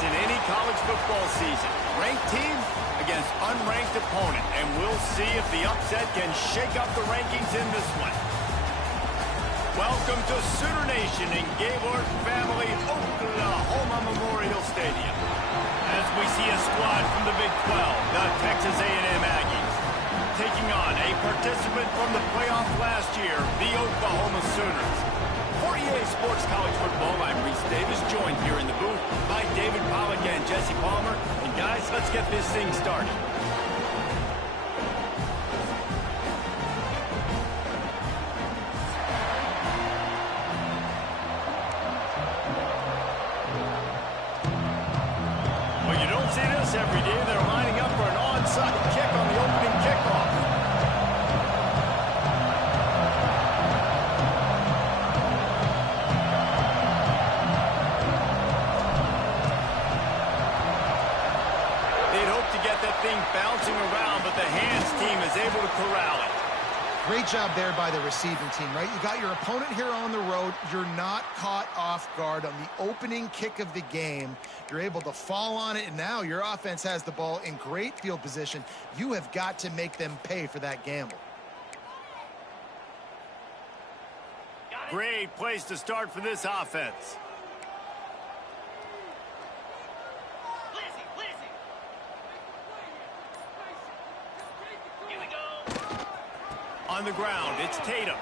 happens in any college football season. Ranked team against unranked opponent, and we'll see if the upset can shake up the rankings in this one. Welcome to Sooner Nation in Gaylord Family Oklahoma Memorial Stadium. As we see a squad from the Big 12, the Texas A&M Aggies, taking on a participant from the playoff last year, the Oklahoma Sooners. For EA Sports College Football, I'm Reese Davis, joined here in the booth by David Pollack and Jesse Palmer. And guys, let's get this thing started. Every day they're lining up for an onside kick on the opening kickoff. They'd hope to get that thing bouncing around, but the hands team is able to corral it. Great job there by the receiving team, right? You got your opponent here on the road. You're not caught off guard on the opening kick of the game. You're able to fall on it, and now your offense has the ball in great field position. You have got to make them pay for that gamble. Great place to start for this offense. On the ground, it's Tatum.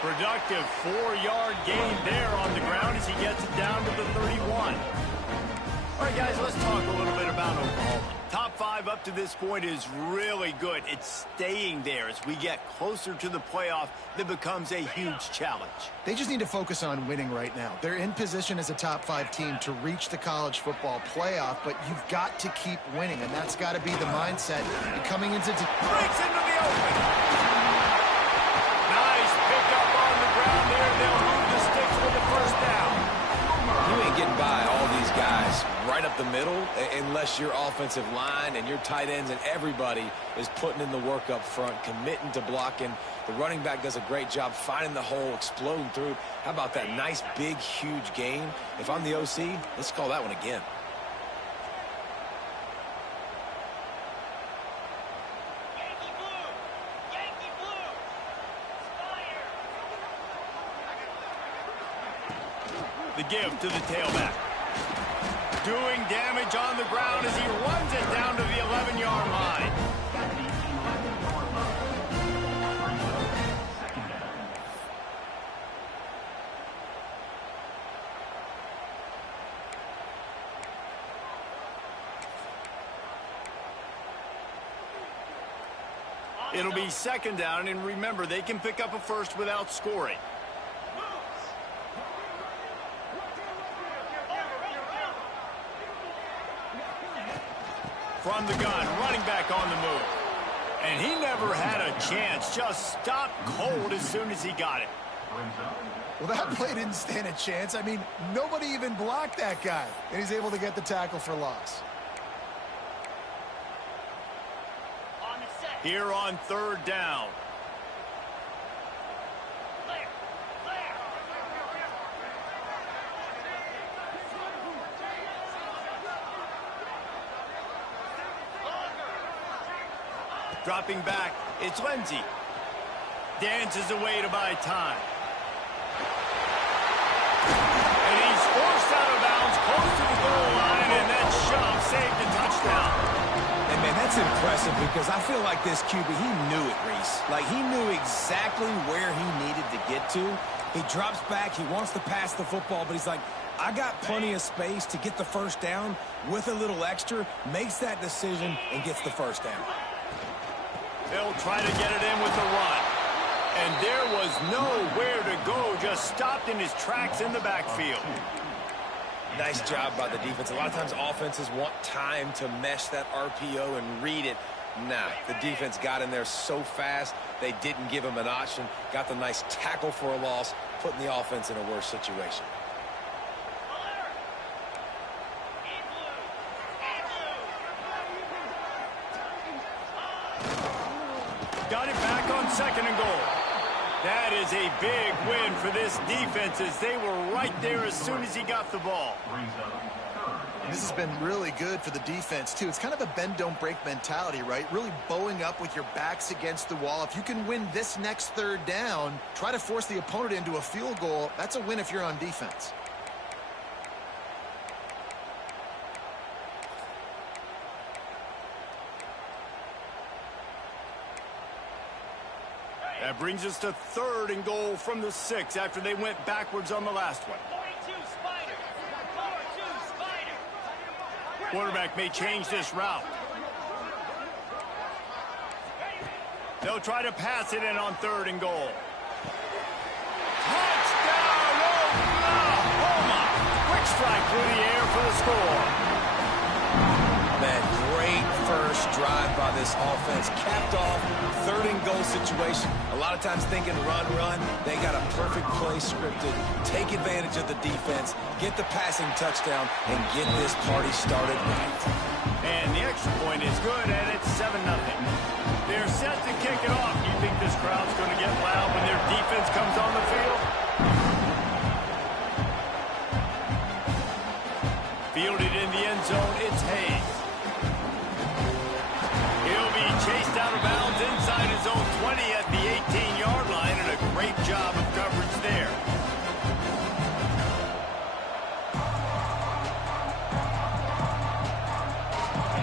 Productive 4-yard gain there on the ground as he gets it down to the 31. All right, guys, let's talk a little bit about Oklahoma. Top 5 up to this point is really good. It's staying there as we get closer to the playoff that becomes a huge challenge. They just need to focus on winning right now. They're in position as a top 5 team to reach the college football playoff, but you've got to keep winning, and that's got to be the mindset. And coming into... Breaks into the open. Nice pickup on the ground there. They'll move the sticks with the first down. You ain't getting by all these guys right up the middle unless your offensive line and your tight ends and everybody is putting in the work up front, committing to blocking. The running back does a great job finding the hole, exploding through. How about that nice, big, huge gain? If I'm the OC, let's call that one again. The give to the tailback. Doing damage on the ground as he runs it down to the 11-yard line. It'll be second down, and remember, they can pick up a first without scoring. From the gun, running back on the move. And he never had a chance, just stopped cold as soon as he got it. Well, that play didn't stand a chance. I mean, nobody even blocked that guy, and he's able to get the tackle for loss. Here on third down. Dropping back, it's Lindsey. Dances away to buy time. And he's forced out of bounds close to the goal line, and that shove saved a touchdown. And, man, that's impressive because I feel like this QB, he knew it, Reese. Like, he knew exactly where he needed to get to. He drops back. He wants to pass the football, but he's like, I got plenty of space to get the first down with a little extra, makes that decision, and gets the first down. They'll try to get it in with the run. And there was nowhere to go, just stopped in his tracks in the backfield. Nice job by the defense. A lot of times offenses want time to mesh that RPO and read it. Nah, the defense got in there so fast, they didn't give him an option. Got the nice tackle for a loss, putting the offense in a worse situation. Got it back on second and goal. That is a big win for this defense as they were right there as soon as he got the ball. This has been really good for the defense, too. It's kind of a bend-don't-break mentality, right? Really bowing up with your backs against the wall. If you can win this next third down, try to force the opponent into a field goal. That's a win if you're on defense. That brings us to 3rd and goal from the 6 after they went backwards on the last one. Quarterback may change this route. They'll try to pass it in on 3rd and goal. Touchdown, Oklahoma! Quick strike through the air for the score. Man, great first drive by this offense. Capped off 3rd and goal situation. A lot of times thinking run. They got a perfect play scripted. Take advantage of the defense, get the passing touchdown, and get this party started right. And the extra point is good, and it's 7-0. They're set to kick it off. Do you think this crowd's going to get loud when their defense comes on the field? Fielded in the end zone, it's Hayes. He'll be chased out of bounds inside his own 20 at the 18-yard line, and a great job of coverage there.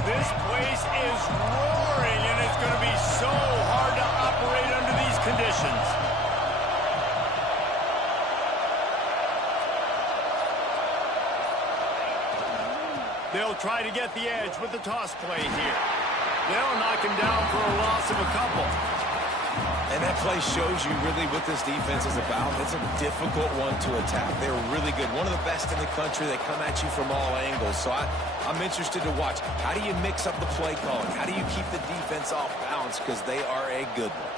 This place is roaring, and it's going to be so hard to operate under these conditions. They'll try to get the edge with the toss play here. They'll knock him down for a loss of a couple. And that play shows you really what this defense is about. It's a difficult one to attack. They're really good. One of the best in the country. They come at you from all angles. So I'm interested to watch. How do you mix up the play calling? How do you keep the defense off balance? Because they are a good one.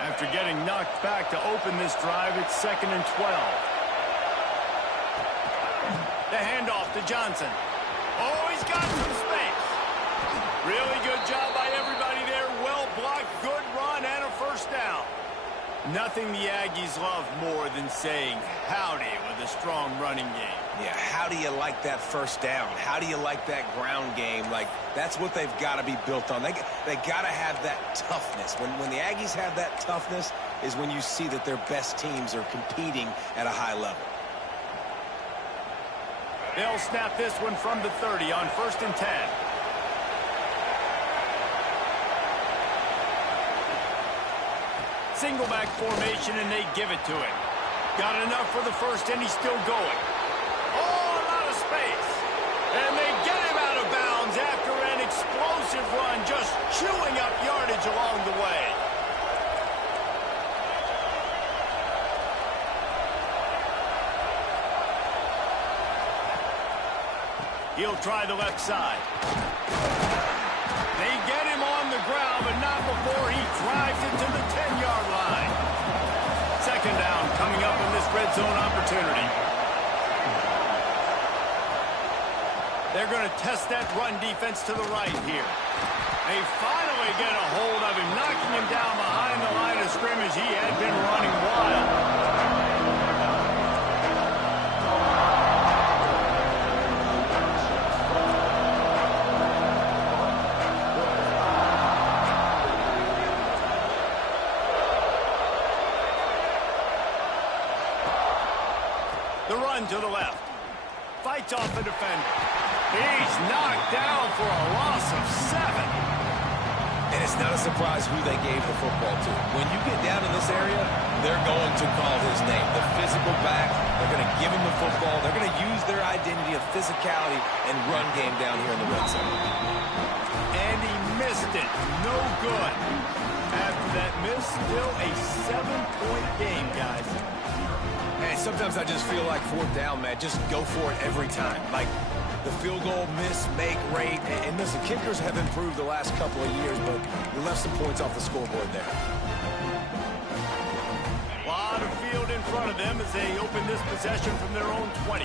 After getting knocked back to open this drive, it's 2nd and 12. The handoff to Johnson. Oh, he's got some space. Really good job by everybody there. Well blocked, good run, and a first down. Nothing the Aggies love more than saying howdy with a strong running game. Yeah, how do you like that first down? How do you like that ground game? Like, that's what they've got to be built on. They got to have that toughness. When the Aggies have that toughness is when you see that their best teams are competing at a high level. They'll snap this one from the 30 on 1st and 10. Single back formation, and they give it to him. Got enough for the first, and he's still going. Oh, a lot of space. And they get him out of bounds after an explosive run, just chewing up yardage along the way. He'll try the left side. They get him on the ground, but not before he drives it to the 10-yard line. 2nd down coming up in this red zone opportunity. They're going to test that run defense to the right here. They finally get a hold of him, knocking him down behind the line of scrimmage. He had been running wild. The run to the left. Fights off the defender. He's knocked down for a loss of 7. And it's not a surprise who they gave the football to. When you get down in this area, they're going to call his name. The physical back, they're going to give him the football. They're going to use their identity of physicality and run game down here in the red zone. And he missed it. No good. After that miss, still a 7-point game, guys. And sometimes I just feel like 4th down, man, just go for it every time. Like the field goal miss, make rate. And listen, kickers have improved the last couple of years, but you left some points off the scoreboard there. A lot of field in front of them as they open this possession from their own 20.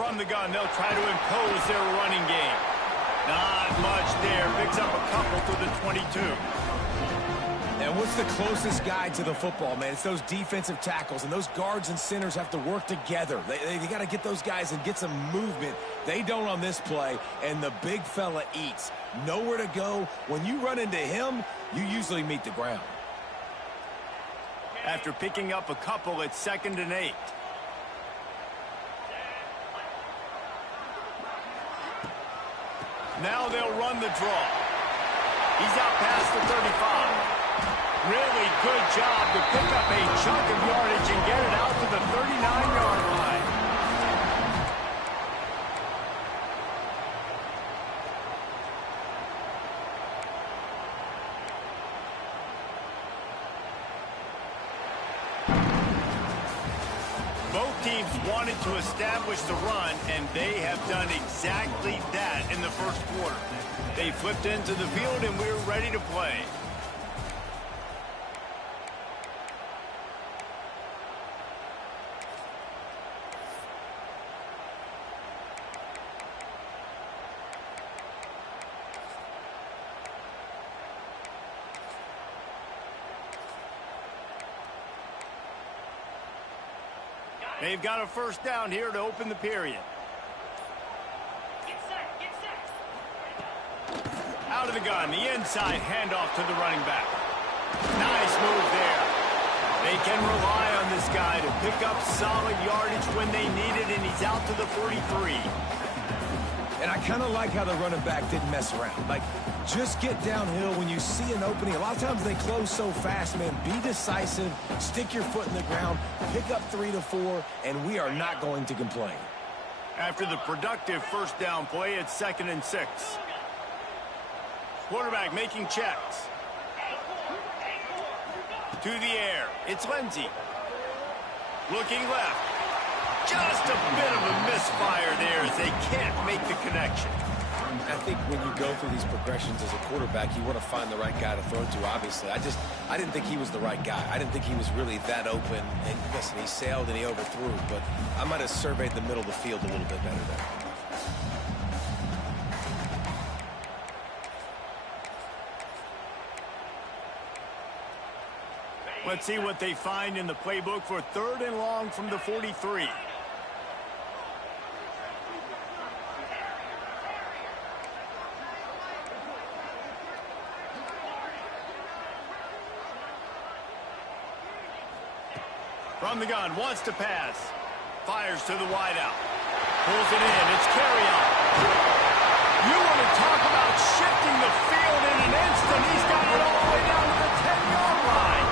From the gun, they'll try to impose their running game. Not much there. Picks up a couple to the 22. And what's the closest guy to the football, man? It's those defensive tackles, and those guards and centers have to work together. They got to get those guys and get some movement. They don't on this play, and the big fella eats. Nowhere to go. When you run into him, you usually meet the ground. After picking up a couple, it's 2nd and 8. Now they'll run the draw. He's out past the 35. Really good job to pick up a chunk of yardage and get it out to the 39-yard line. Both teams wanted to establish the run, and they have done exactly that in the first quarter. They flipped into the field, and we're ready to play. They've got a first down here to open the period. Out of the gun, the inside handoff to the running back. Nice move there. They can rely on this guy to pick up solid yardage when they need it, and he's out to the 43. And I kind of like how the running back didn't mess around. Like, just get downhill when you see an opening. A lot of times they close so fast, man. Be decisive, stick your foot in the ground, pick up 3 to 4, and we are not going to complain. After the productive first down play, it's 2nd and 6. Quarterback making checks. To the air. It's Lindsey. Looking left. Just a bit of a misfire there as they can't make the connection. I think when you go through these progressions as a quarterback, you want to find the right guy to throw to, obviously. I didn't think he was the right guy. I didn't think he was really that open. And listen, he sailed and he overthrew, but I might have surveyed the middle of the field a little bit better there. Let's see what they find in the playbook for 3rd and long from the 43. From the gun, wants to pass. Fires to the wideout. Pulls it in. It's carry-on. You want to talk about shifting the field in an instant. He's got it all the way down to the 10-yard line.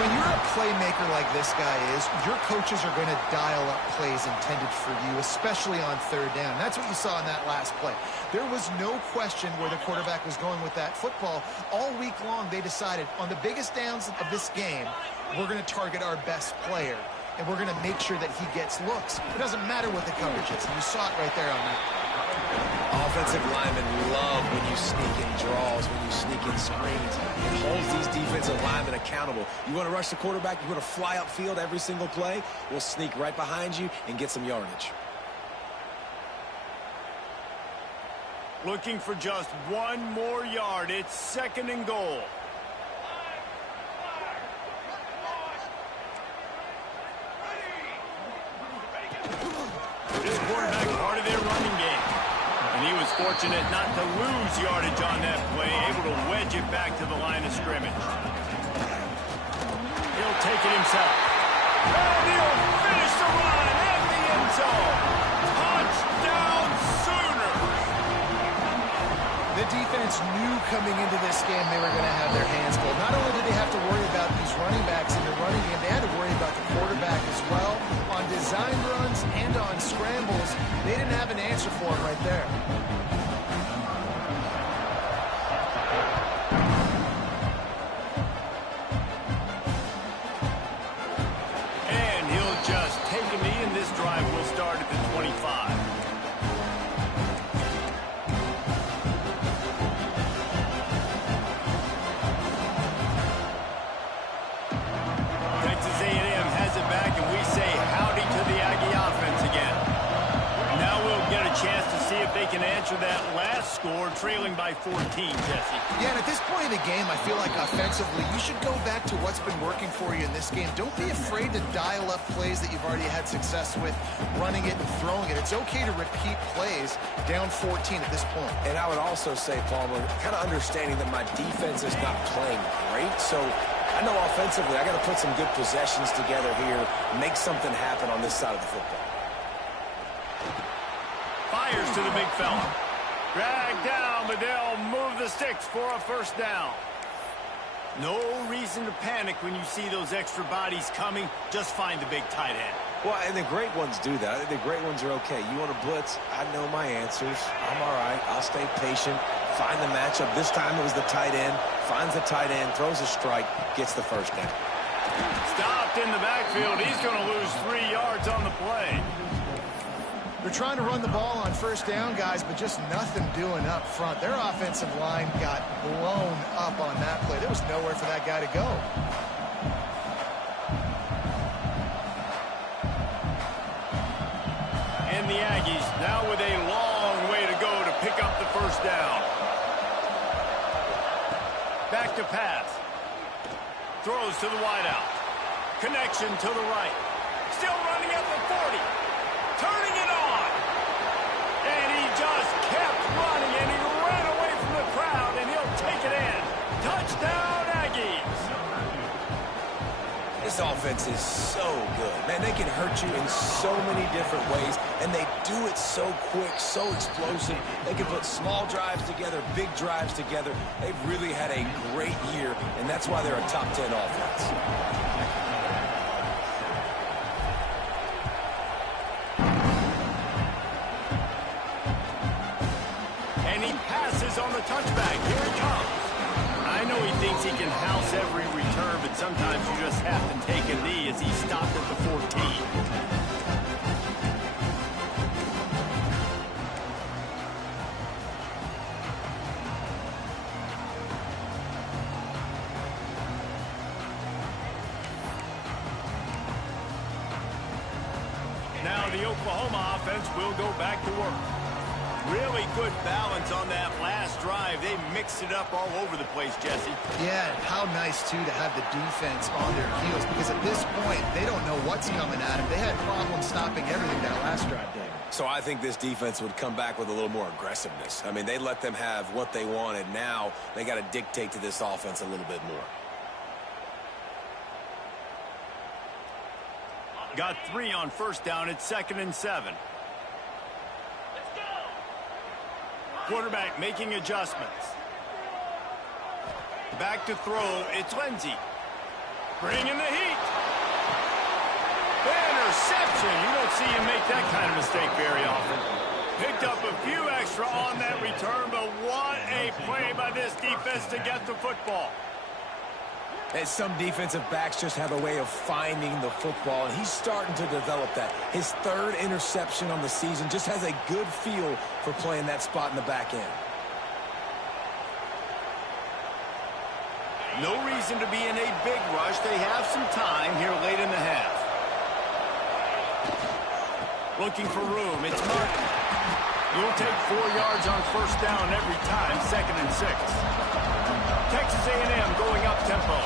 When you're a playmaker like this guy is, your coaches are going to dial up plays intended for you, especially on 3rd down. That's what you saw in that last play. There was no question where the quarterback was going with that football. All week long, they decided on the biggest downs of this game, we're going to target our best player, and we're going to make sure that he gets looks. It doesn't matter what the coverage is, and you saw it right there on that. Offensive linemen love when you sneak in draws, when you sneak in screens. It holds these defensive linemen accountable. You want to rush the quarterback, you want to fly upfield every single play, we'll sneak right behind you and get some yardage. Looking for just one more yard. It's 2nd and goal. This quarterback part of their running game. And he was fortunate not to lose yardage on that play, able to wedge it back to the line of scrimmage. He'll take it himself. And he'll finish the run in the end zone. Touchdown Sooners! The defense knew coming into this game they were going to have their hands full. Not only did they have to worry about these running backs in the running game, they had to worry about the quarterback as well. On design runs and on scrambles, they didn't have an answer for him right there. And he'll just take a knee, and this drive will start at the 25. can answer that last score, trailing by 14, Jesse. Yeah, and at this point in the game, I feel like offensively, you should go back to what's been working for you in this game. Don't be afraid to dial up plays that you've already had success with, running it and throwing it. It's okay to repeat plays down 14 at this point. And I would also say, Palmer, kind of understanding that my defense is not playing great, so I know offensively I got to put some good possessions together here, make something happen on this side of the football. Fires to the big fella. Dragged down, but they'll move the sticks for a first down. No reason to panic when you see those extra bodies coming. Just find the big tight end. Well, and the great ones do that. I think the great ones are okay. You want to blitz? I know my answers. I'm all right. I'll stay patient. Find the matchup. This time it was the tight end. Finds the tight end, throws a strike, gets the first down. Stopped in the backfield. He's going to lose 3 yards on the play. They're trying to run the ball on first down, guys, but just nothing doing up front. Their offensive line got blown up on that play. There was nowhere for that guy to go. And the Aggies now with a long way to go to pick up the first down. Back to pass. Throws to the wideout. Connection to the right. Still running at the 40. Turning it on. And he just kept running, and he ran away from the crowd, and he'll take it in. Touchdown, Aggies. This offense is so good. Man, they can hurt you in so many different ways, and they do it so quick, so explosive. They can put small drives together, big drives together. They've really had a great year, and that's why they're a top 10 offense. On the touchback. Here it comes. I know he thinks he can house every return, but sometimes you just have to take a knee as he stopped at the 14. Now the Oklahoma offense will go back to work. Really good balance on that last drive. They mixed it up all over the place, Jesse. Yeah, how nice, too, to have the defense on their heels, because at this point, they don't know what's coming at them. They had problems stopping everything that last drive did. So I think this defense would come back with a little more aggressiveness. I mean, they let them have what they wanted. Now they got to dictate to this offense a little bit more. Got 3 on first down. It's 2nd and 7. Quarterback making adjustments. Back to throw. It's Lindsey. Bringing the heat. Interception. You don't see him make that kind of mistake very often. Picked up a few extra on that return, but what a play by this defense to get the football. And some defensive backs just have a way of finding the football, and he's starting to develop that. His 3rd interception on the season, just has a good feel for playing that spot in the back end. No reason to be in a big rush. They have some time here late in the half. Looking for room. It's Martin. You'll take 4 yards on first down every time, 2nd and 6. Texas A&M going up tempo.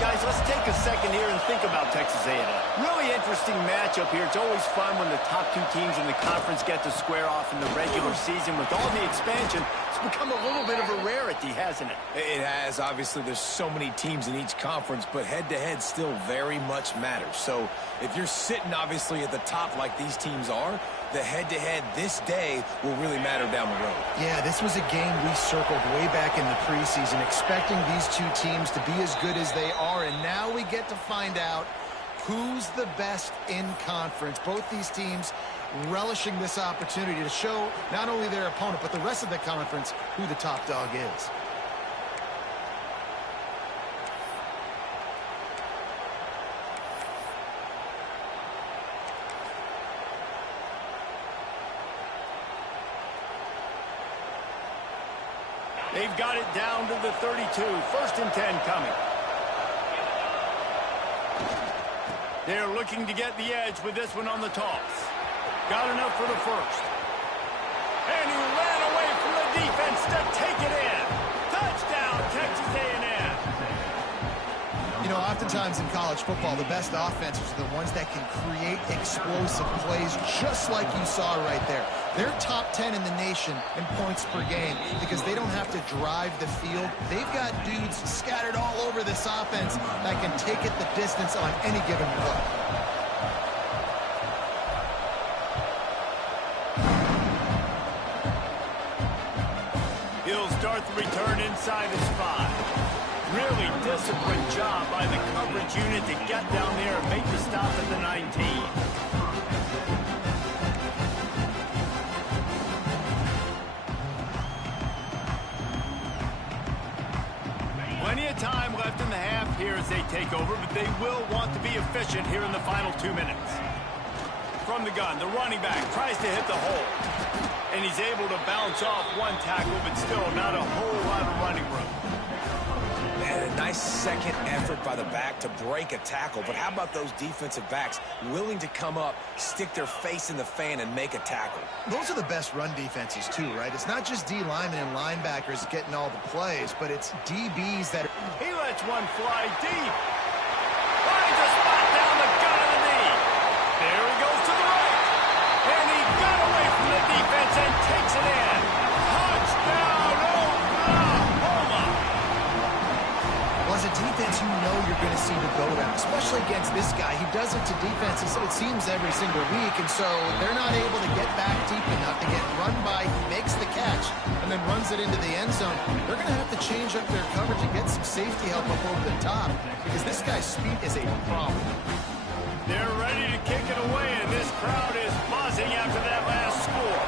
Guys, let's take a second here and think about Texas A&M. Really interesting matchup here. It's always fun when the top 2 teams in the conference get to square off in the regular season. With all the expansion, it's become a little bit of a rarity, hasn't it? It has. Obviously, there's so many teams in each conference, but head-to-head still very much matters. So if you're sitting, obviously, at the top like these teams are, the head-to-head this day will really matter down the road. Yeah, this was a game we circled way back in the preseason, expecting these 2 teams to be as good as they are, and now we get to find out who's the best in conference. Both these teams relishing this opportunity to show not only their opponent, but the rest of the conference who the top dog is. They've got it down to the 32. 1st and 10 coming. They're looking to get the edge with this one on the toss. Got enough for the first. And he ran away from the defense to take it in. Touchdown, Texas A&M. You know, oftentimes in college football, the best offenses are the ones that can create explosive plays, just like you saw right there. They're top 10 in the nation in points per game because they don't have to drive the field. They've got dudes scattered all over this offense that can take it the distance on any given play. He'll start the return inside his 5. Really disciplined job by the coverage unit to get down there and make the stop at the 19. Plenty of time left in the half here as they take over, but they will want to be efficient here in the final 2 minutes. From the gun, the running back tries to hit the hole. And he's able to bounce off one tackle, but still not a whole lot of running room. And a nice second effort by the back to break a tackle. But how about those defensive backs willing to come up, stick their face in the fan, and make a tackle? Those are the best run defenses, too, right? It's not just D linemen and linebackers getting all the plays, but it's DBs that... He lets one fly deep. Finds a spot down the gut of the knee. There he goes to the right. And he got away from the defense and takes it in. Touchdown, Oklahoma. Well, as a defense, you know you're going to see the go down, especially against this guy. He does it to defenses, it seems, every single week, and so they're not able to get back deep enough to get run by. He makes the catch and then runs it into the end zone. They're going to have to change up their coverage and get some safety help up over the top because this guy's speed is a problem. They're ready to kick it away, and this crowd is buzzing after that last score.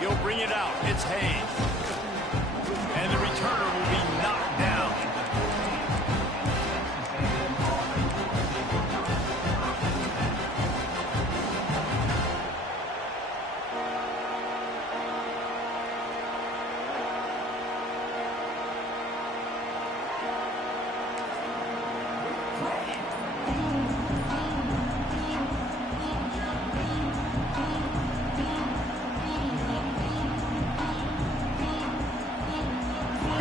He'll bring it out. It's Hayes. And the returner will be knocked down.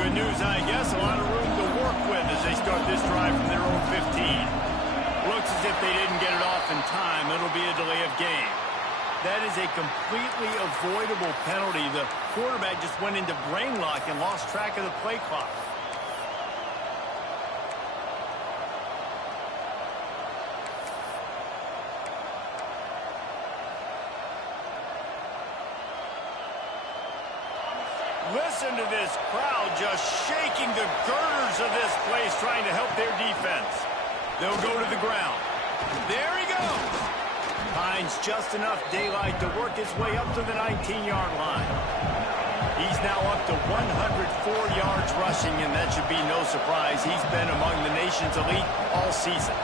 Good news, I guess. A lot of room to work with as they start this drive from their own 15. Looks as if they didn't get it off in time. It'll be a delay of game. That is a completely avoidable penalty. The quarterback just went into brain lock and lost track of the play clock. Listen to this crowd just shaking the girders of this place trying to help their defense. They'll go to the ground. There he goes. Finds just enough daylight to work his way up to the 19-yard line. He's now up to 104 yards rushing, and that should be no surprise. He's been among the nation's elite all season.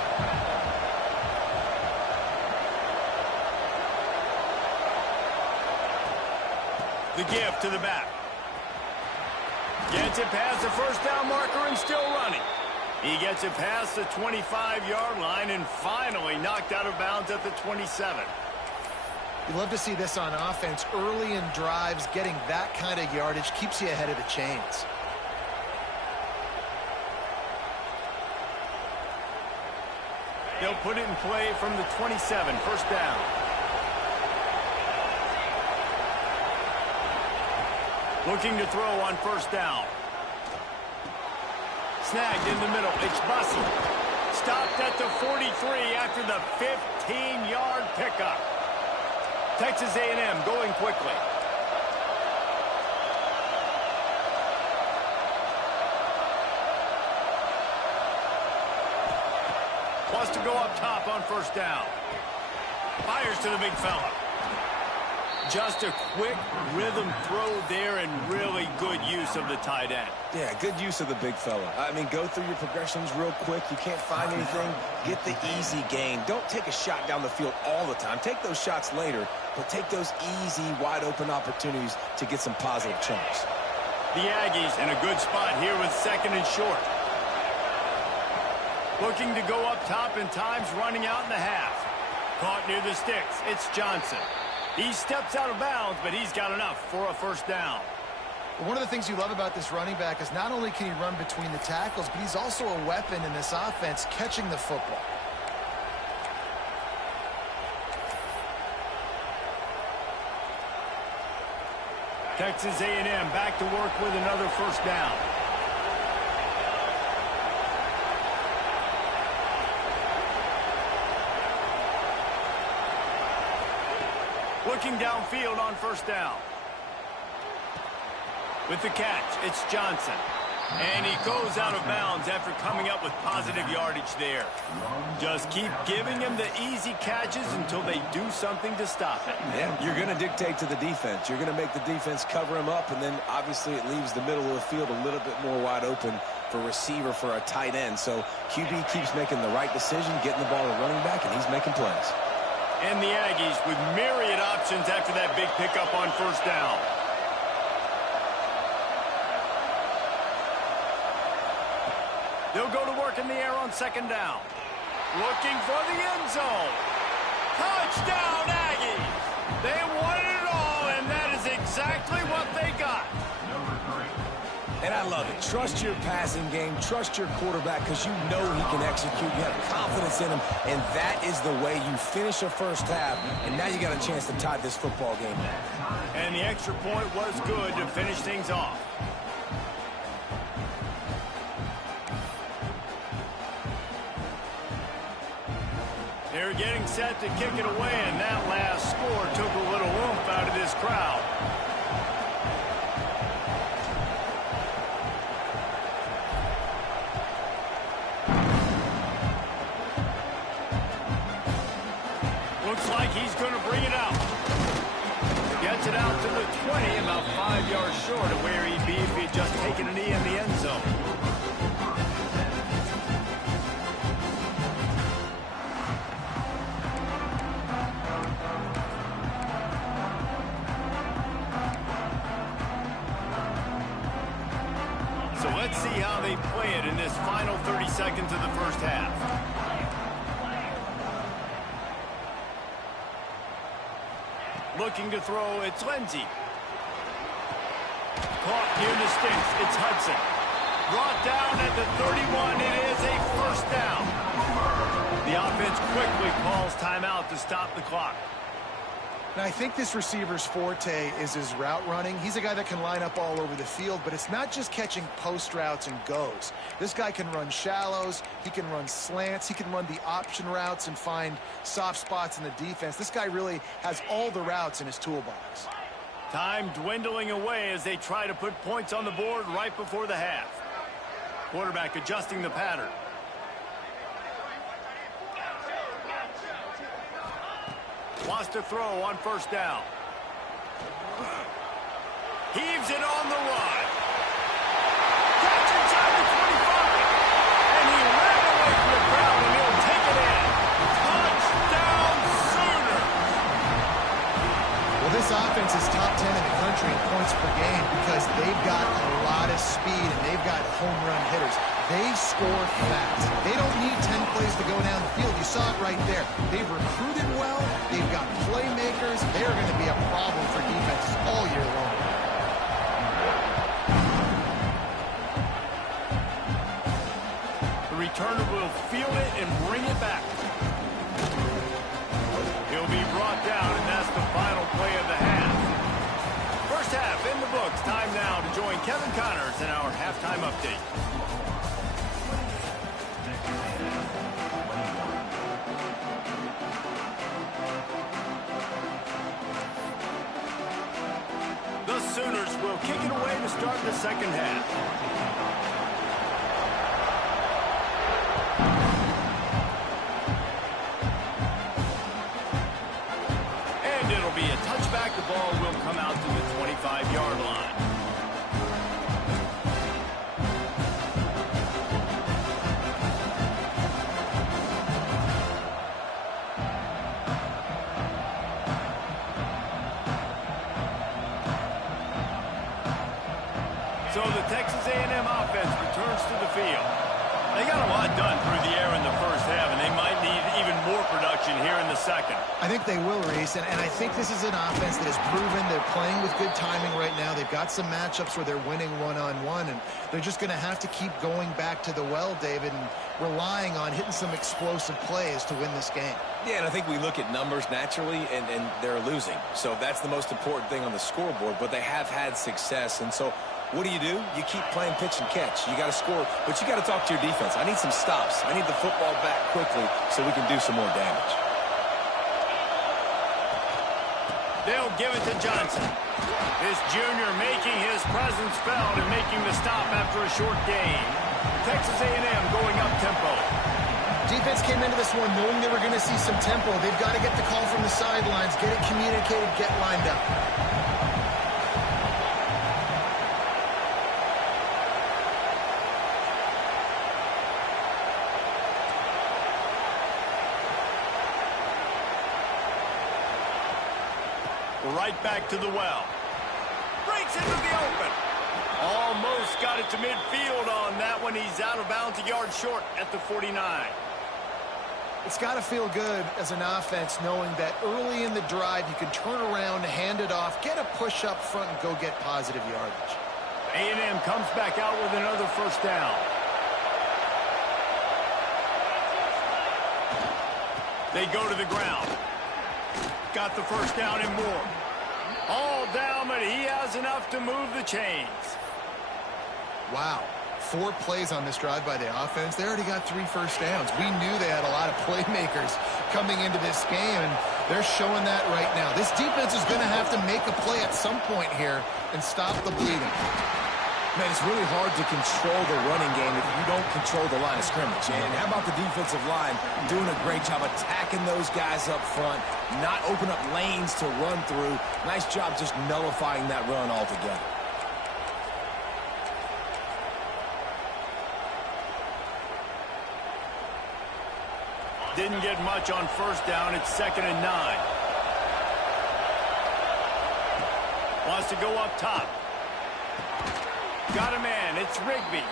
The give to the back. Gets it past the first down marker and still running. He gets it past the 25-yard line and finally knocked out of bounds at the 27. You love to see this on offense. Early in drives, getting that kind of yardage keeps you ahead of the chains. They'll put it in play from the 27, first down. Looking to throw on first down. Snagged in the middle. It's Bussey. Stopped at the 43 after the 15-yard pickup. Texas A&M going quickly. Wants to go up top on first down. Fires to the big fella. Just a quick rhythm throw there and really good use of the tight end. Yeah, good use of the big fella. I mean, go through your progressions real quick. You can't find anything. Get the easy gain. Don't take a shot down the field all the time. Take those shots later, but take those easy, wide-open opportunities to get some positive chunks. The Aggies in a good spot here with second and short. Looking to go up top, and time's running out in the half. Caught near the sticks. It's Johnson. He steps out of bounds, but he's got enough for a first down. One of the things you love about this running back is not only can he run between the tackles, but he's also a weapon in this offense catching the football. Texas A&M back to work with another first down. Looking downfield on first down. With the catch, it's Johnson. And he goes out of bounds after coming up with positive yardage there. Just keep giving him the easy catches until they do something to stop it. Yeah, you're going to dictate to the defense. You're going to make the defense cover him up, and then obviously it leaves the middle of the field a little bit more wide open for receiver, for a tight end. So QB keeps making the right decision, getting the ball to running back, and he's making plays. And the Aggies with myriad options after that big pickup on first down. They'll go to work in the air on second down. Looking for the end zone. Touchdown, Aggies! They wanted it all, and that is exactly what they got. And I love it. Trust your passing game. Trust your quarterback because you know he can execute. You have confidence in him, and that is the way you finish a first half. And now you got a chance to tie this football game. And the extra point was good to finish things off. They're getting set to kick it away, and that last score took a little oomph out of this crowd. Looks like he's going to bring it out. Gets it out to the 20, about 5 yards short of where he'd be if he had just taken a knee in the end zone. So let's see how they play it in this final 30 seconds of the first half. Looking to throw, it's Lindsey. Caught near the sticks, it's Hudson. Brought down at the 31, it is a first down. The offense quickly calls timeout to stop the clock. Now, I think this receiver's forte is his route running. He's a guy that can line up all over the field, but it's not just catching post routes and goes. This guy can run shallows, he can run slants, he can run the option routes and find soft spots in the defense. This guy really has all the routes in his toolbox. Time dwindling away as they try to put points on the board right before the half. Quarterback adjusting the pattern. Wants to throw on first down. Heaves it on the run. Catch inside the 25. And he ran away from the crowd, and he'll take it in. Touchdown, Sooners. Well, this offense is top 10 in the country in points per game because they've got a lot of speed and they've got home run hitters. They score fast. They don't need 10 plays to go down the field. You saw it right there. They've recruited well. They've got playmakers. They're going to be a problem for defenses all year long. The returner will field it and bring it back. He'll be brought down, and that's the final play of the half. First half in the books. Time now to join Kevin Connors in our halftime update. The Sooners will kick it away to start the second half. And it'll be a touchback. The ball will come out to the 25-yard line. So the Texas A&M offense returns to the field. They got a lot done through the air in the first half, and they might need even more production here in the second. I think they will, Reese, and I think this is an offense that has proven they're playing with good timing right now. They've got some matchups where they're winning one-on-one, and they're just going to have to keep going back to the well, David, and relying on hitting some explosive plays to win this game. Yeah, and I think we look at numbers naturally, and they're losing. So that's the most important thing on the scoreboard, but they have had success, and so what do? You keep playing pitch and catch. You got to score, but you got to talk to your defense. I need some stops. I need the football back quickly so we can do some more damage. They'll give it to Johnson. This junior making his presence felt and making the stop after a short gain. Texas A&M going up tempo. Defense came into this one knowing they were going to see some tempo. They've got to get the call from the sidelines, get it communicated, get lined up. Right back to the well. Breaks into the open. Almost got it to midfield on that one. He's out of bounds, a yard short at the 49. It's got to feel good as an offense knowing that early in the drive you can turn around, hand it off, get a push up front, and go get positive yardage. A&M comes back out with another first down. They go to the ground. Got the first down and more. All down, but he has enough to move the chains. Wow. 4 plays on this drive by the offense. They already got 3 first downs. We knew they had a lot of playmakers coming into this game, and they're showing that right now. This defense is going to have to make a play at some point here and stop the bleeding. Man, it's really hard to control the running game if you don't control the line of scrimmage. And how about the defensive line doing a great job attacking those guys up front, not open up lanes to run through. Nice job just nullifying that run altogether. Didn't get much on first down. It's 2nd and 9. Wants to go up top. Got a man. It's Rigby.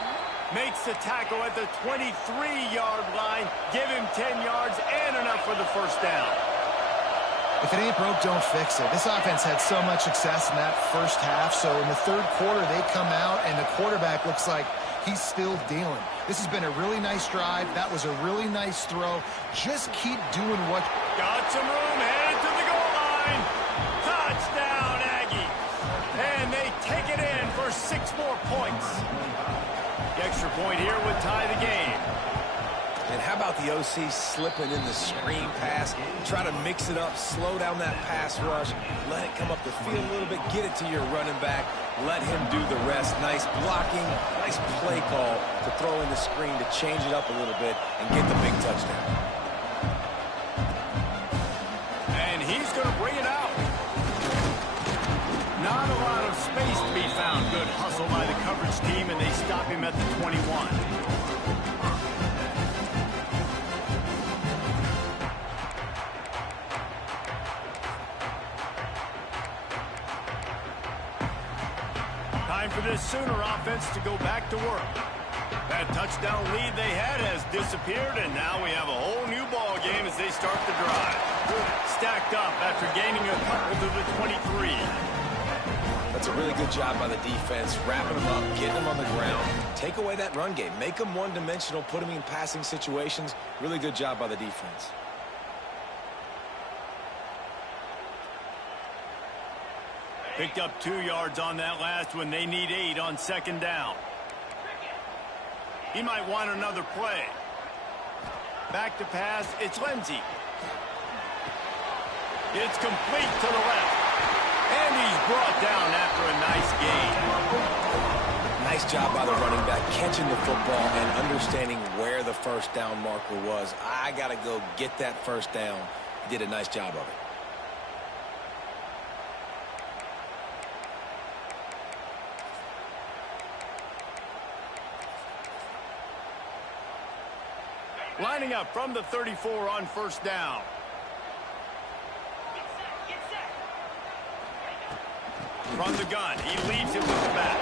Makes the tackle at the 23-yard line. Give him 10 yards and enough for the first down. If it ain't broke, don't fix it. This offense had so much success in that first half, so in the third quarter they come out and the quarterback looks like he's still dealing. This has been a really nice drive. That was a really nice throw. Just keep doing what... Got some room, headed to the goal line. Touchdown, Aggie. And they take it in for 6 more points. The extra point here would tie the game. And how about the OC slipping in the screen pass? Try to mix it up, slow down that pass rush, let it come up the field a little bit, get it to your running back, let him do the rest. Nice blocking, nice play call to throw in the screen to change it up a little bit and get the big touchdown. And he's going to bring it out. Not a lot of space to be found. Good hustle by the coverage team, and they stop him at the 21. Time for this Sooner offense to go back to work. That touchdown lead they had has disappeared, and now we have a whole new ball game as they start the drive. Stacked up after gaining a couple to the 23. That's a really good job by the defense, wrapping them up, getting them on the ground. Take away that run game. Make them one-dimensional, put them in passing situations. Really good job by the defense. Picked up 2 yards on that last one. They need 8 on 2nd down. He might want another play. Back to pass. It's Lindsey. It's complete to the left. And he's brought down after a nice gain. Nice job by the running back, catching the football and understanding where the first down marker was. I got to go get that first down. He did a nice job of it. Lining up from the 34 on first down. From the gun, he leaves it with the back.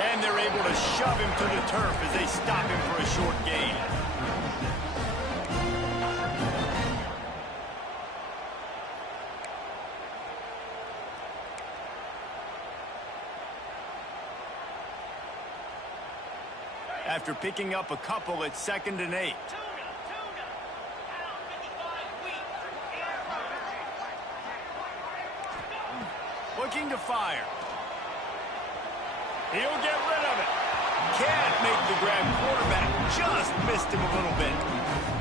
And And they're able to shove him to the turf as they stop him for a short gain. After picking up a couple at 2nd and 8. Looking to fire. He'll get rid of it. Can't make the grab. Quarterback just missed him a little bit.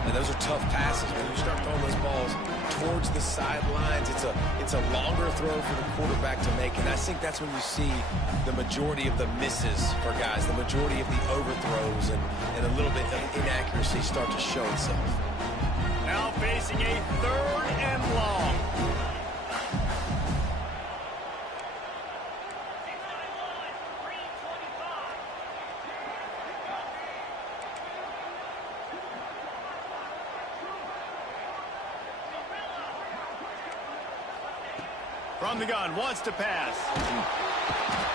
And those are tough passes. When you start throwing those balls towards the sidelines, it's a longer throw for the quarterback to make. And I think that's when you see the majority of the misses for guys, the majority of the overthrows and a little bit of inaccuracy start to show itself. Now facing a 3rd and long. From the gun, wants to pass.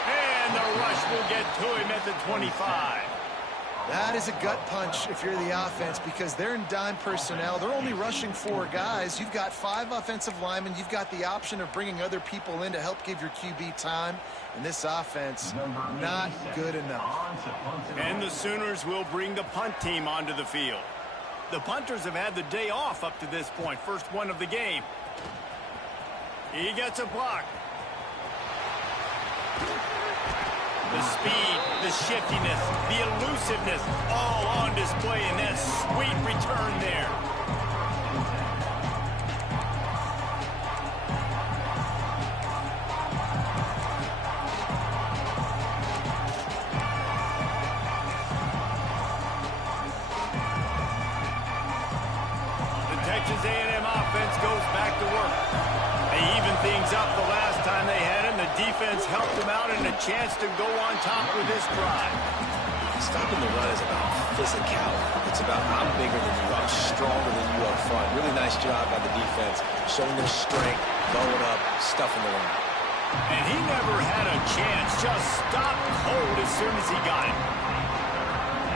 And the rush will get to him at the 25. That is a gut punch if you're the offense because they're in dime personnel. They're only rushing 4 guys. You've got 5 offensive linemen. You've got the option of bringing other people in to help give your QB time. And this offense, not good enough. And the Sooners will bring the punt team onto the field. The punters have had the day off up to this point. First one of the game. He gets a block. The speed, the shiftiness, the elusiveness, all on display in that sweet return there. The Texas A&M offense goes back to work. They evened things up the last time they had him. The defense helped them out and a chance to go on top with this drive. Stopping the run is about physicality. It's about I'm bigger than you, I'm stronger than you up front. Really nice job by the defense, showing their strength, blowing up, stuffing the run. And he never had a chance, just stopped cold as soon as he got it.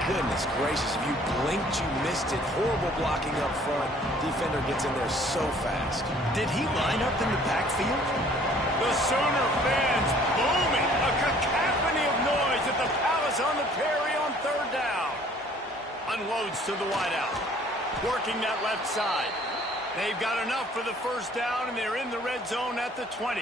Goodness gracious, if you blinked, you missed it. Horrible blocking up front. Defender gets in there so fast. Did he line up in the backfield? The Sooner fans booming. A cacophony of noise at the Palace on the Perry on 3rd down. Unloads to the wideout. Working that left side. They've got enough for the 1st down, and they're in the red zone at the 20.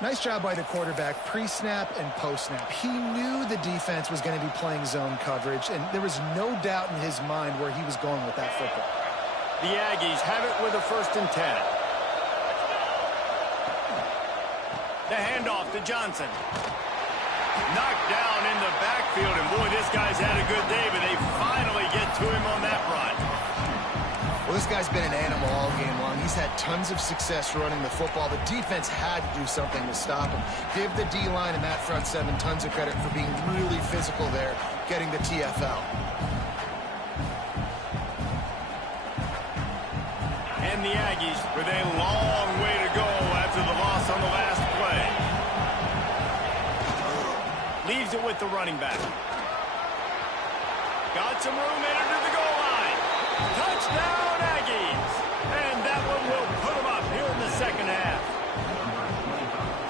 Nice job by the quarterback, pre-snap and post-snap. He knew the defense was going to be playing zone coverage, and there was no doubt in his mind where he was going with that football. The Aggies have it with a 1st and 10. The handoff to Johnson. Knocked down in the backfield, and boy, this guy's had a good day, but they finally get to him on that run. Well, this guy's been an animal all game long. He's had tons of success running the football. The defense had to do something to stop him. Give the D-line and that front 7 tons of credit for being really physical there, getting the TFL. And the Aggies with a long way to go after the loss on the last play. Leaves it with the running back. Got some room into the goal line. Touchdown, Aggies. And that one will put them up here in the 2nd half.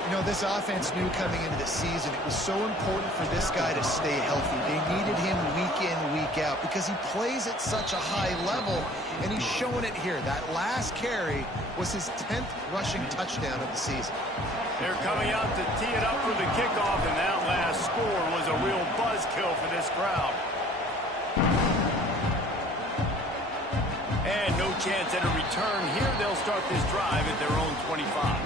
You know, this offense knew coming into the season it was so important for this guy to stay healthy. They needed him week in, week out because he plays at such a high level, and he's showing it here. That last carry was his 10th rushing touchdown of the season. They're coming out to tee it up for the kickoff, and that last score was a real buzzkill for this crowd. And no chance at a return here. They'll start this drive at their own 25.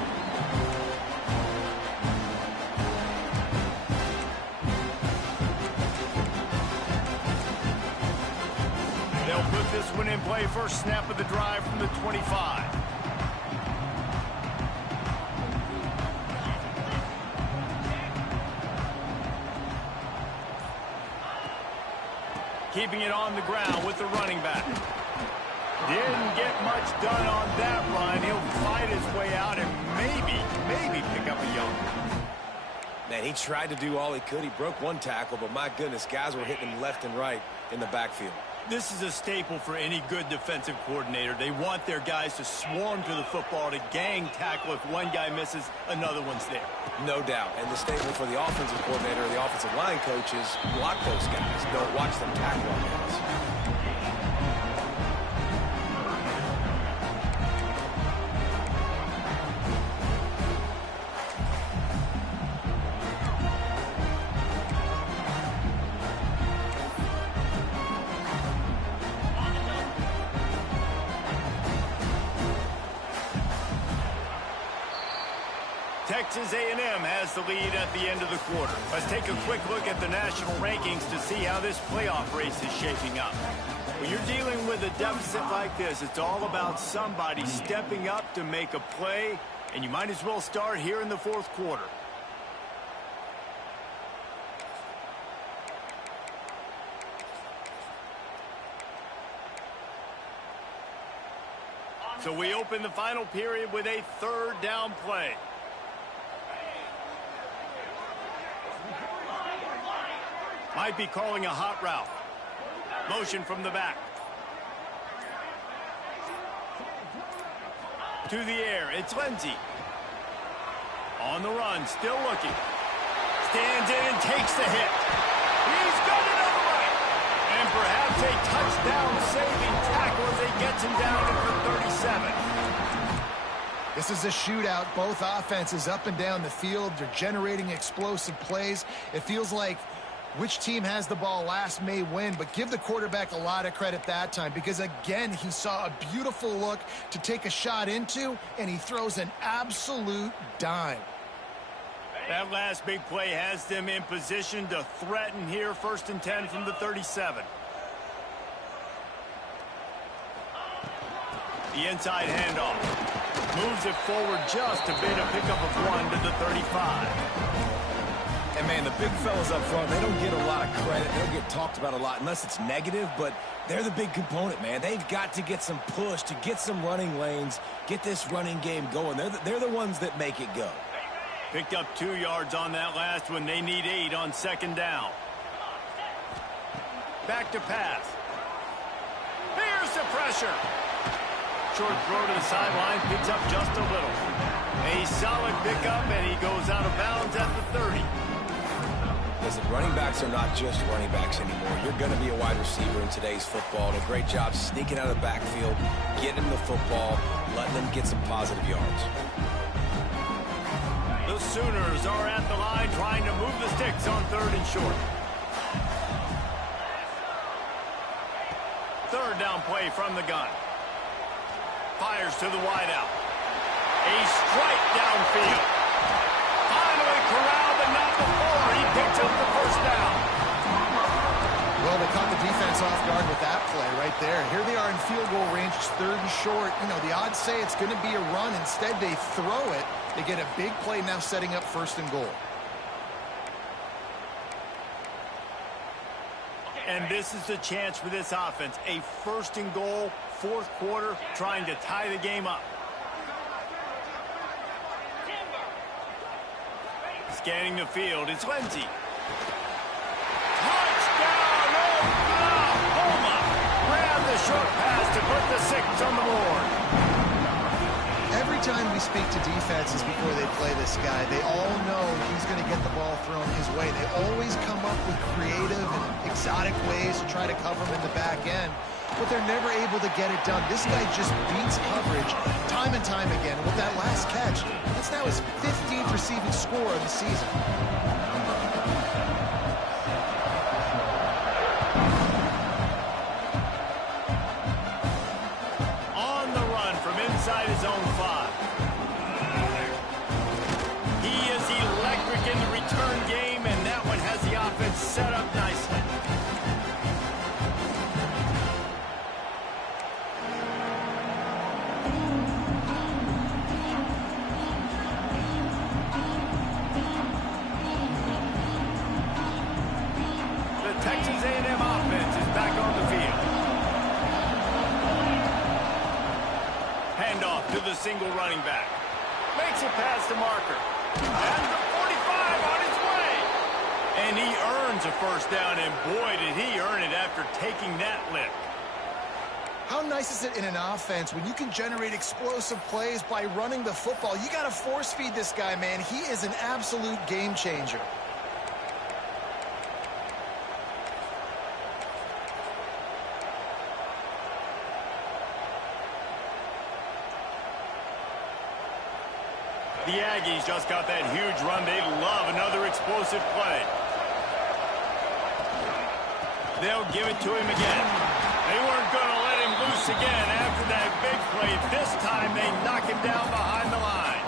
They'll put this one in play. First snap of the drive from the 25. Keeping it on the ground with the running back. Didn't get much done on that run. He'll fight his way out and maybe pick up a yard. Man, he tried to do all he could. He broke one tackle, but my goodness, guys were hitting him left and right in the backfield. This is a staple for any good defensive coordinator. They want their guys to swarm to the football, to gang tackle. If one guy misses, another one's there. No doubt. And the staple for the offensive coordinator or the offensive line coach is block those guys. Don't watch them tackle on guys. Texas A&M has the lead at the end of the quarter. Let's take a quick look at the national rankings to see how this playoff race is shaping up. When you're dealing with a deficit like this, it's all about somebody stepping up to make a play, and you might as well start here in the fourth quarter. So we open the final period with a third down play. Might be calling a hot route. Motion from the back. To the air, it's Lindsey. On the run, still looking. Stands in and takes the hit. He's got it on the right. And perhaps a touchdown-saving tackle as he gets him down at the 37. This is a shootout. Both offenses up and down the field. They're generating explosive plays. It feels like which team has the ball last may win, but give the quarterback a lot of credit that time because, again, he saw a beautiful look to take a shot into, and he throws an absolute dime. That last big play has them in position to threaten here, 1st and 10 from the 37. The inside handoff. Moves it forward just a bit, a pickup of 1 to the 35. And, man, the big fellas up front, they don't get a lot of credit. They don't get talked about a lot unless it's negative, but they're the big component, man. They've got to get some push, to get some running lanes, get this running game going. They're the ones that make it go. Picked up 2 yards on that last one. They need 8 on 2nd down. Back to pass. Here's the pressure. Short throw to the sideline, picks up just a little. A solid pickup, and he goes out of bounds at the 30. Listen, running backs are not just running backs anymore. You're going to be a wide receiver in today's football. And a great job sneaking out of the backfield, getting the football, letting them get some positive yards. The Sooners are at the line trying to move the sticks on 3rd and short. 3rd down play from the gun. Fires to the wideout. A strike downfield. Finally corralled, but not before. He picks up the 1st down. Well, they caught the defense off guard with that play right there. Here they are in field goal range, 3rd and short. You know, the odds say it's going to be a run. Instead, they throw it. They get a big play now setting up 1st and goal. And this is the chance for this offense. A 1st and goal, 4th quarter, trying to tie the game up. Scanning the field, it's Lindsey. Touchdown, Oklahoma! Grab the short pass to put the 6 on the board. Every time we speak to defenses before they play this guy, they all know he's going to get the ball thrown his way. They always come up with creative and exotic ways to try to cover him in the back end, but they're never able to get it done. This guy just beats coverage time and time again. And with that last catch, that's now his 15th receiving score of the season. On the run from inside his own 5. He is electric in the return game, and that one has the offense set up nicely. Texas A&M offense is back on the field. Handoff to the single running back. Makes it past the marker. And the 45 on his way. And he earns a first down, and boy, did he earn it after taking that lick. How nice is it in an offense when you can generate explosive plays by running the football? You got to force feed this guy, man. He is an absolute game changer. The Aggies just got that huge run. They love another explosive play. They'll give it to him again. They weren't going to let him loose again after that big play. This time they knock him down behind the line.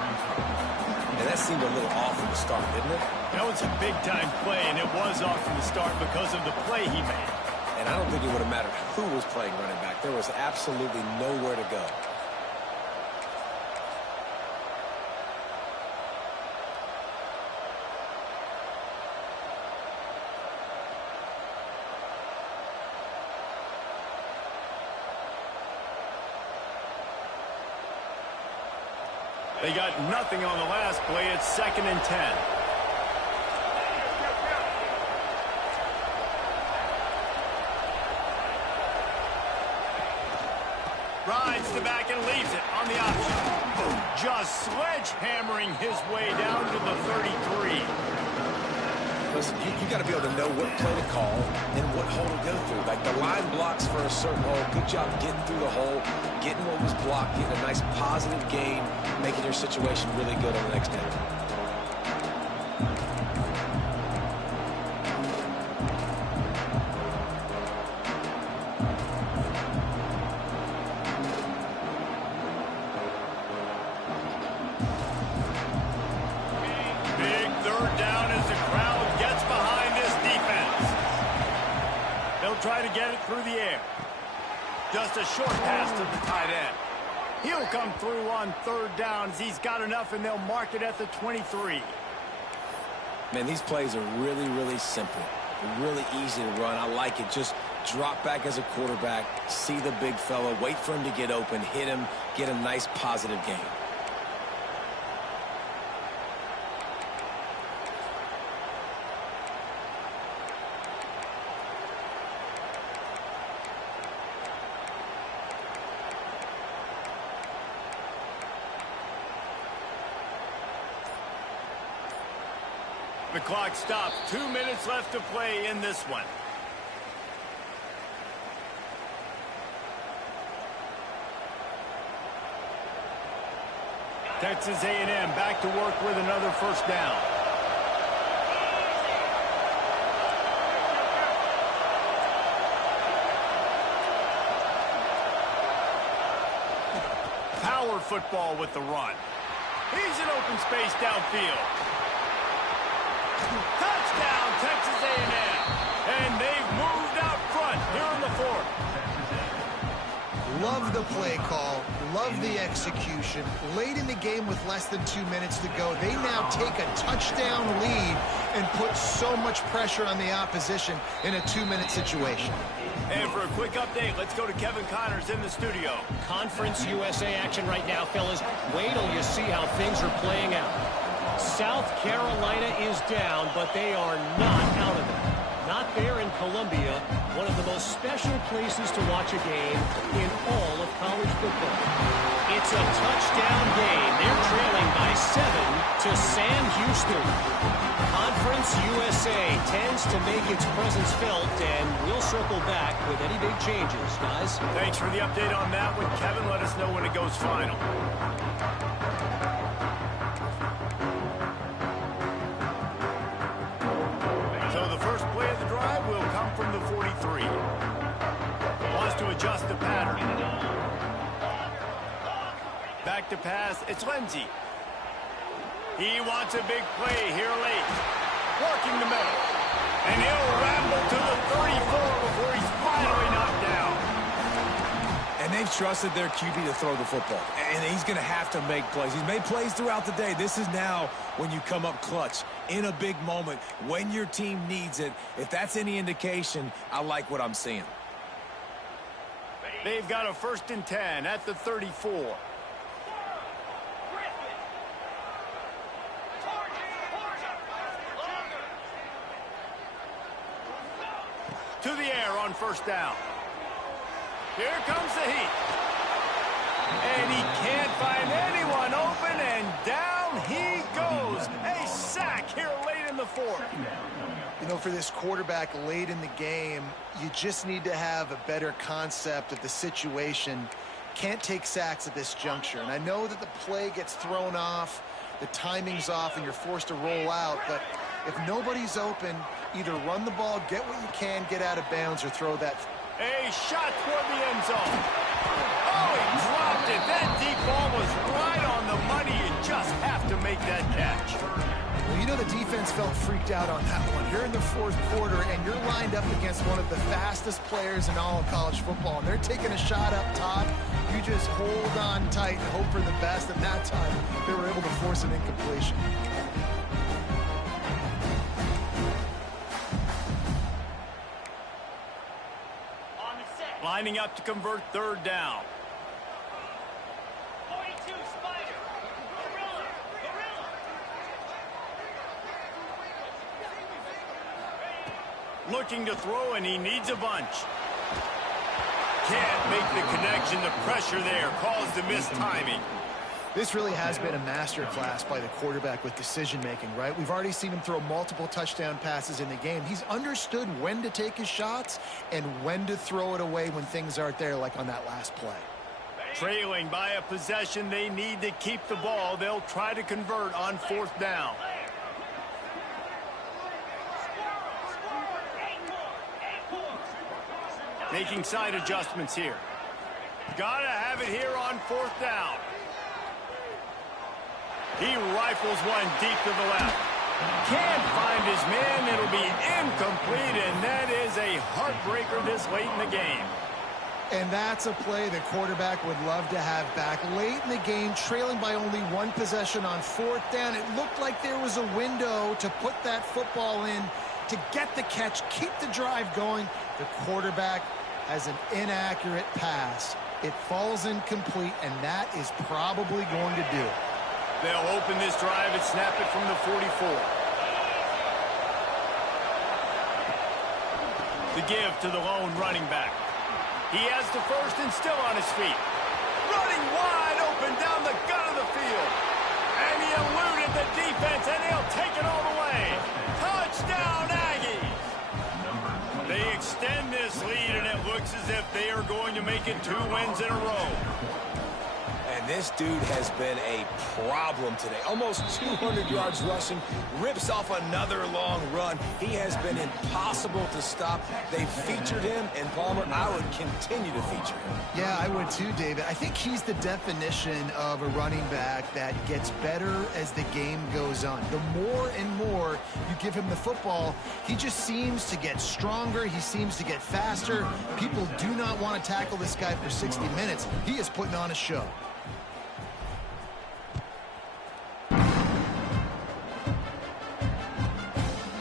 And that seemed a little off from the start, didn't it? That was a big-time play, and it was off from the start because of the play he made. And I don't think it would have mattered who was playing running back. There was absolutely nowhere to go. They got nothing on the last play. It's 2nd and 10. Rides to back and leaves it on the option. Just sledgehammering his way down to the 33. Listen, you got to be able to know what play to call and what hole to go through. Like the line blocks for a certain hole. Good job getting through the hole, getting what was blocked, getting a nice positive gain, making your situation really good on the next down. Big 3rd down as the crowd gets behind this defense. They'll try to get it through the air. Just a short pass to the tight end. He'll come through on 3rd down as he's got enough, and they'll mark it at the 23. Man, these plays are really, really simple. They're really easy to run. I like it. Just drop back as a quarterback, see the big fella, wait for him to get open, hit him, get a nice positive gain. The clock stops. 2 minutes left to play in this one. Texas A&M back to work with another first down. Power football with the run. He's in open space downfield. Touchdown, Texas A&M. And they've moved out front here in the 4th. Love the play call. Love the execution. Late in the game with less than 2 minutes to go, they now take a touchdown lead and put so much pressure on the opposition in a 2-minute situation. And for a quick update, let's go to Kevin Connors in the studio. Conference USA action right now, fellas. Wait till you see how things are playing out. South Carolina is down, but they are not out of it. Not there in Columbia, one of the most special places to watch a game in all of college football. It's a touchdown game. They're trailing by 7 to Sam Houston. Conference USA tends to make its presence felt, and we'll circle back with any big changes, guys. Thanks for the update on that one, Kevin. Let us know when it goes final. So the first play of the drive will come from the 43. Wants to adjust the pattern. Back to pass, it's Lindsey. He wants a big play here late. Working the middle. And he'll ramble to the 34 before he's finally knocked down. And they've trusted their QB to throw the football. And he's going to have to make plays. He's made plays throughout the day. This is now when you come up clutch in a big moment when your team needs it. If that's any indication, I like what I'm seeing. They've got a 1st and 10 at the 34. to the air on first down. Here comes the heat. And he can't find anyone open, and down he goes. A sack here late in the fourth. You know, for this quarterback late in the game, you just need to have a better concept of the situation. Can't take sacks at this juncture. And I know that the play gets thrown off, the timing's off, and you're forced to roll out. But if nobody's open, either run the ball, get what you can, get out of bounds, or throw that. A shot toward the end zone. Oh, he dropped it. That deep ball was right on the money. You just have to make that catch. Well, you know the defense felt freaked out on that one. You're in the fourth quarter, and you're lined up against one of the fastest players in all of college football, and they're taking a shot up top. You just hold on tight and hope for the best, and that time they were able to force an incompletion. Lining up to convert third down. 42, Spider. Gorilla. Looking to throw, and he needs a bunch. Can't make the connection. The pressure there caused the missed timing. This really has been a masterclass by the quarterback with decision-making, right? We've already seen him throw multiple touchdown passes in the game. He's understood when to take his shots and when to throw it away when things aren't there, like on that last play. Trailing by a possession, they need to keep the ball. They'll try to convert on fourth down. Making side adjustments here. Gotta have it here on fourth down. He rifles one deep to the left. Can't find his man. It'll be incomplete, and that is a heartbreaker this late in the game. And that's a play the quarterback would love to have back. Late in the game, trailing by only one possession on fourth down, it looked like there was a window to put that football in, to get the catch, keep the drive going. The quarterback has an inaccurate pass. It falls incomplete, and that is probably going to do it. They'll open this drive and snap it from the 44. The give to the lone running back. He has the first and still on his feet. Running wide open down the gut of the field. And he eluded the defense, and he'll take it all the way. Touchdown, Aggies! They extend this lead, and it looks as if they are going to make it 2 wins in a row. And this dude has been a problem today. Almost 200 yards rushing, rips off another long run. He has been impossible to stop. They've featured him, and Palmer, I would continue to feature him. Yeah, I would too, David. I think he's the definition of a running back that gets better as the game goes on. The more and more you give him the football, he just seems to get stronger. He seems to get faster. People do not want to tackle this guy for 60 minutes. He is putting on a show.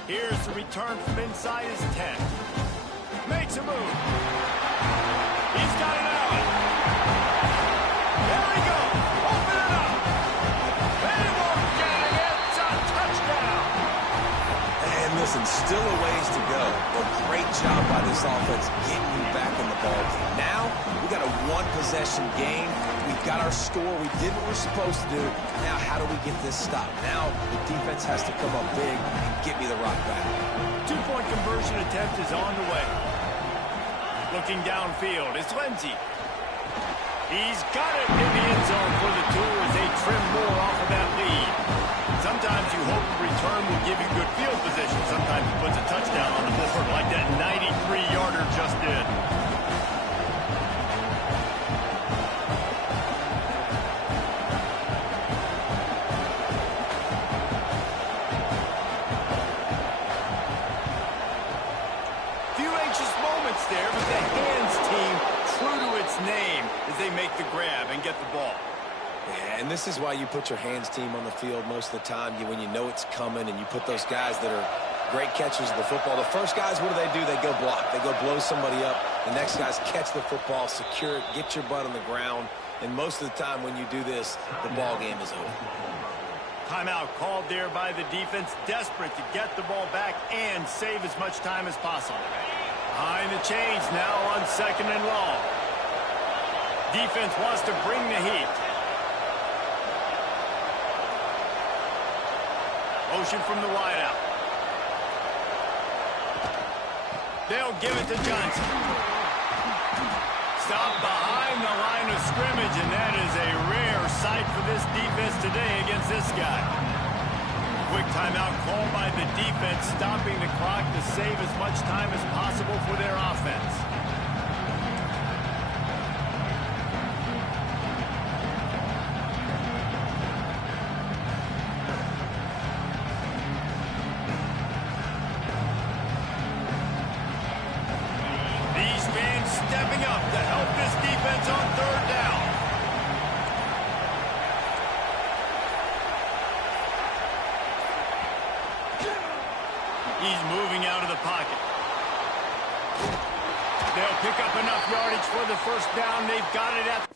Here's the return from inside his 10. Makes a move. He's got it out. There he goes. Open it up. They won't get it. It's a touchdown. And listen, still a ways to go, but great job by this offense getting you back in the ball game. Now, we got a one-possession game. We've got our score. We did what we're supposed to do. Now, how do we get this stopped? Now, the defense has to come up big and get me the rock back. 2-point conversion attempt is on the way. Looking downfield, it's Lindsey. He's got it in the end zone for the 2 as they trim more off of that lead. Sometimes you hope the return will give you good field position. Sometimes it puts a touchdown on the board like that 93-yarder just did. There, but the hands team true to its name as they make the grab and get the ball. Yeah, and this is why you put your hands team on the field most of the time when you know it's coming, and you put those guys that are great catchers of the football. The first guys, what do? They go block. They go blow somebody up. The next guys catch the football, secure it, get your butt on the ground, and most of the time when you do this, the ball game is over. Timeout called there by the defense, desperate to get the ball back and save as much time as possible. Behind the chains now on 2nd and long. Defense wants to bring the heat. Motion from the wideout. They'll give it to Johnson. Stop behind the line of scrimmage, and that is a rare sight for this defense today against this guy. Quick timeout called by the defense, stopping the clock to save as much time as possible for their offense. These fans stepping up to help this defense on 3rd down. He's moving out of the pocket. They'll pick up enough yardage for the 1st down. They've got it at